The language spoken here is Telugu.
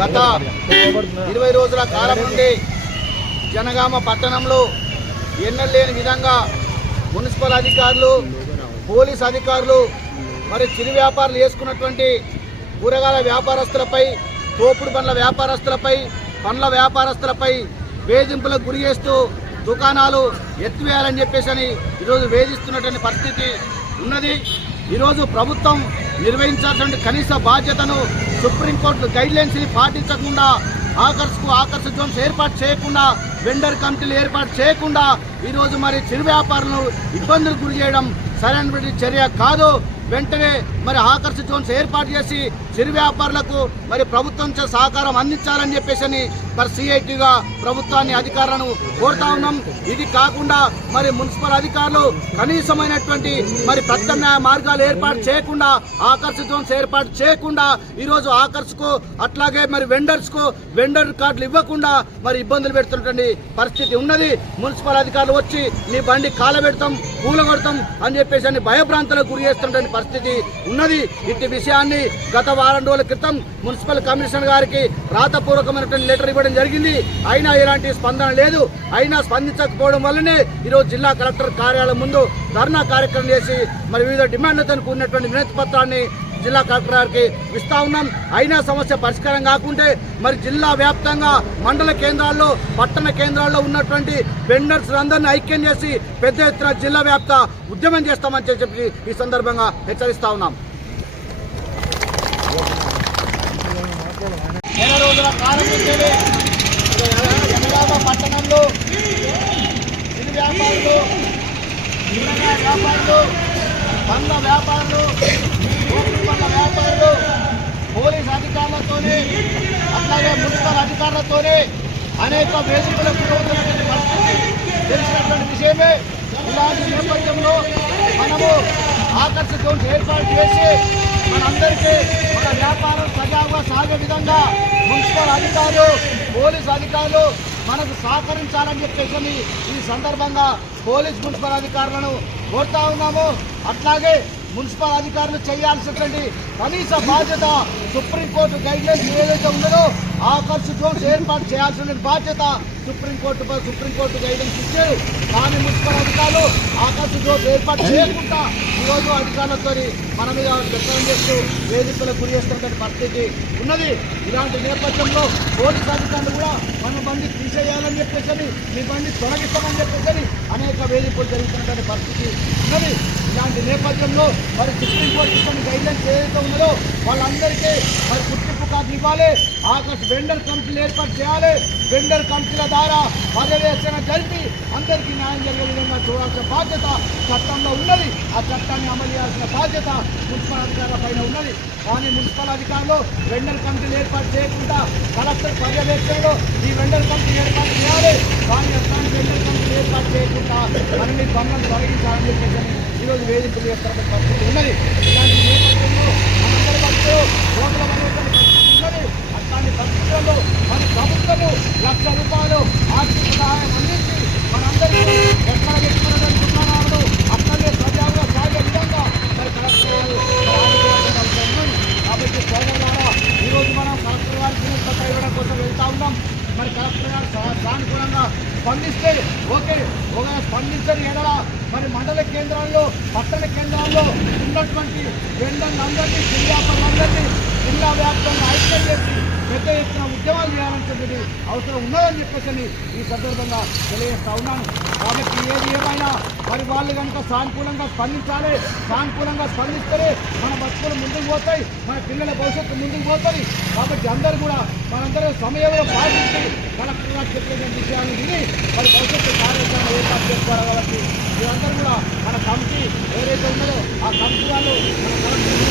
గత ఇరవై రోజుల కాలం నుండి జనగామ పట్టణంలో ఎన్నలేని విధంగా మున్సిపల్ అధికారులు పోలీస్ అధికారులు మరి చిరు వ్యాపారులు చేసుకున్నటువంటి కూరగాయల వ్యాపారస్తులపై తోపుడు పండ్ల వ్యాపారస్తులపై పండ్ల వ్యాపారస్తులపై వేధింపులకు గురి చేస్తూ దుకాణాలు ఎత్తివేయాలని చెప్పేసి అని ఈరోజు వేధిస్తున్నటువంటి పరిస్థితి ఉన్నది. ఈరోజు ప్రభుత్వం నిర్వహించాల్సిన కనీస బాధ్యతను సుప్రీంకోర్టు గైడ్లైన్స్ని పాటించకుండా ఆకర్షకు ఆకర్ష జోన్స్ ఏర్పాటు చేయకుండా వెండర్ కమిటీలు ఏర్పాటు చేయకుండా ఈరోజు మరి చిరు వ్యాపారులు ఇబ్బందులు గురి చేయడం సరైనటువంటి చర్య కాదు. వెంటనే మరి ఆకర్ష జోన్స్ ఏర్పాటు చేసి చిరు వ్యాపారులకు మరి ప్రభుత్వం చే సహకారం అందించాలని చెప్పేసి అని మరి సిఐటిగా ప్రభుత్వాన్ని అధికారులను కోరుతా ఉన్నాం. ఇది కాకుండా మరి మున్సిపల్ అధికారులు కనీసమైనటువంటి మరి ప్రత్యామ్నాయ మార్గాలు ఏర్పాటు చేయకుండా ఆకర్ష జోన్స్ ఏర్పాటు చేయకుండా ఈరోజు ఆకర్షకు అట్లాగే మరి వెండర్స్కు వెండర్ కార్డులు ఇవ్వకుండా మరి ఇబ్బందులు పెడుతున్నటువంటి పరిస్థితి ఉన్నది. మున్సిపల్ అధికారులు వచ్చి నీ బండి కాలబెడతాం కూలగొడతాం అని చెప్పేసి అని భయభ్రాంతులకు గురి చేస్తున్నటువంటి పరిస్థితి ఉన్నది. ఇట్టి విషయాన్ని గత వారం రోజుల క్రితం మున్సిపల్ కమిషనర్ గారికి రాతపూర్వకమైనటువంటి లెటర్ ఇవ్వడం జరిగింది. అయినా ఎలాంటి స్పందన లేదు. అయినా స్పందించకపోవడం వల్లనే ఈరోజు జిల్లా కలెక్టర్ కార్యాలయం ముందు ధర్నా కార్యక్రమం చేసి మరి వివిధ డిమాండ్లతో కూడినటువంటి వినతి పత్రాన్ని జిల్లా కలెక్టర్ గారికి ఇస్తా ఉన్నాం. అయినా సమస్య పరిష్కారం కాకుంటే మరి జిల్లా వ్యాప్తంగా మండల కేంద్రాల్లో పట్టణ కేంద్రాల్లో ఉన్నటువంటి వెండర్స్ అందరినీ ఐక్యం చేసి పెద్ద ఎత్తున జిల్లా వ్యాప్త ఉద్యమం చేస్తామని చెప్పి ఈ సందర్భంగా హెచ్చరిస్తా ఉన్నాం. నెల రోజుల పట్టణంలో చిరు వ్యాపారులు కూరగాయ వ్యాపారులు పండ్ల వ్యాపారులు అధికారులతోనే అట్లాగే మున్సిపల్ అధికారులతోనే అనేక వేదికలకు గురవుతున్నటువంటి పరిస్థితి తెలిసినటువంటి విషయమే. ఇలాంటి నేపథ్యంలో మనము ఆకర్ష జోన్స్ ఏర్పాటు చేసి మనందరికీ మన వ్యాపారం సజావుగా సాగే విధంగా మున్సిపల్ అధికారులు పోలీస్ అధికారులు మనకు సహకరించాలని చెప్పేసి ఈ సందర్భంగా పోలీస్ మున్సిపల్ అధికారులను కోరుతా ఉన్నాము. అట్లాగే మున్సిపల్ అధికారులు చేయాల్సినటువంటి కనీస బాధ్యత సుప్రీంకోర్టు గైడ్లైన్స్ ఏదైతే ఉన్నదో ఆకర్ష జోన్స్ ఏర్పాటు చేయాల్సిన బాధ్యత సుప్రీంకోర్టు సుప్రీంకోర్టు గైడెన్స్ ఇచ్చారు. కానీ మున్సిపల్ అధికారులు ఆకర్షించడం జోన్స్ ఏర్పాటు చేయకుండా ఈరోజు అధికారులతో మన మీద వ్యక్తం చేస్తూ వేదికలకు గురి చేస్తున్నటువంటి పరిస్థితి ఉన్నది. ఇలాంటి నేపథ్యంలో పోలీస్ అధికారులు కూడా మన బండి తీసేయాలని చెప్పేసి మీ బండి తొలగిస్తామని చెప్పేసి అనేక వేదికలు జరుగుతున్నటువంటి పరిస్థితి ఉన్నది. ఇలాంటి నేపథ్యంలో మరి సుప్రీంకోర్టు ఇచ్చిన గైడ్లైన్స్ ఏదైతే ఉన్నదో వాళ్ళందరికీ మరి గుర్తింపు కార్డు ఇవ్వాలి. ఆకర్ష వెండర్ కమిటీలు ఏర్పాటు చేయాలి. వెండర్ కమిటీల ద్వారా పర్యవేక్షణ జరిపి అందరికీ న్యాయం జరిగే విధంగా చూడాల్సిన బాధ్యత చట్టంలో ఉన్నది. ఆ చట్టాన్ని అమలు చేయాల్సిన బాధ్యత మున్సిపల్ అధికారుల పైన ఉన్నది. కానీ మున్సిపల్ అధికారులు వెండర్ కమిటీలు ఏర్పాటు చేయకుండా కలెక్టర్ పర్యవేక్షణలో ఈ వెండర్ కమిటీ ఏర్పాటు చేయాలి. కానీ ఎట్లాంటి వెండర్ కమిటీలు ఏర్పాటు చేయకుండా మనం ఈ తొలగించాలని చెప్పేసి ఈరోజు వేదికలు చేస్తున్న పరిస్థితి ఉన్నది. ఇలాంటి నేపథ్యంలో మనందరి మధ్యలో పరిస్థితి ఉన్నది. అట్లాంటి లక్ష రూపాయలు ఆర్థిక సహాయం అందించి మనందరికీ ఎట్లా పెట్టుకున్నటువంటి దుకాణాలను అక్కడే సజావుగా సాగే విధంగా మరి కలెక్టర్ కాబట్టి ద్వారా ఈరోజు మనం కలెక్టర్ గారి పత్ర ఇవ్వడం కోసం వెళ్తా ఉన్నాం. మరి కలెక్టర్ గారు సానుకూలంగా స్పందిస్తే ఓకే ఒకవేళ స్పందించని ఎడల మరి మండల కేంద్రాల్లో పట్టణ కేంద్రాల్లో ఉన్నటువంటి వెండర్లందరినీ జిల్లాపరులందరినీ జిల్లా వ్యాప్తంగా ఐక్యం చేసి ఉద్యమాలు చేయాలని అవసరం ఉన్నదని చెప్పేసి ఈ సందర్భంగా తెలియజేస్తా ఉన్నాను. కాబట్టి ఏది ఏమైనా మరి వాళ్ళు కనుక సానుకూలంగా స్పందించాలి సానుకూలంగా స్పందిస్తే మన బతుకులు ముందుకు పోతాయి మన పిల్లల భవిష్యత్తు ముందుకు పోతాయి. కాబట్టి అందరూ కూడా మనందరూ సమయంలో పాటించి కలెక్టర్గా చెప్పిన విషయాన్ని విని మరి భవిష్యత్తు కార్యక్రమం ఏర్పాటు చేసుకోవాలి కాబట్టి మీరందరూ కూడా మన కమిటీ ఏదైతే ఉన్నదో ఆ కమిటీ వాళ్ళు మన కలెక్టర్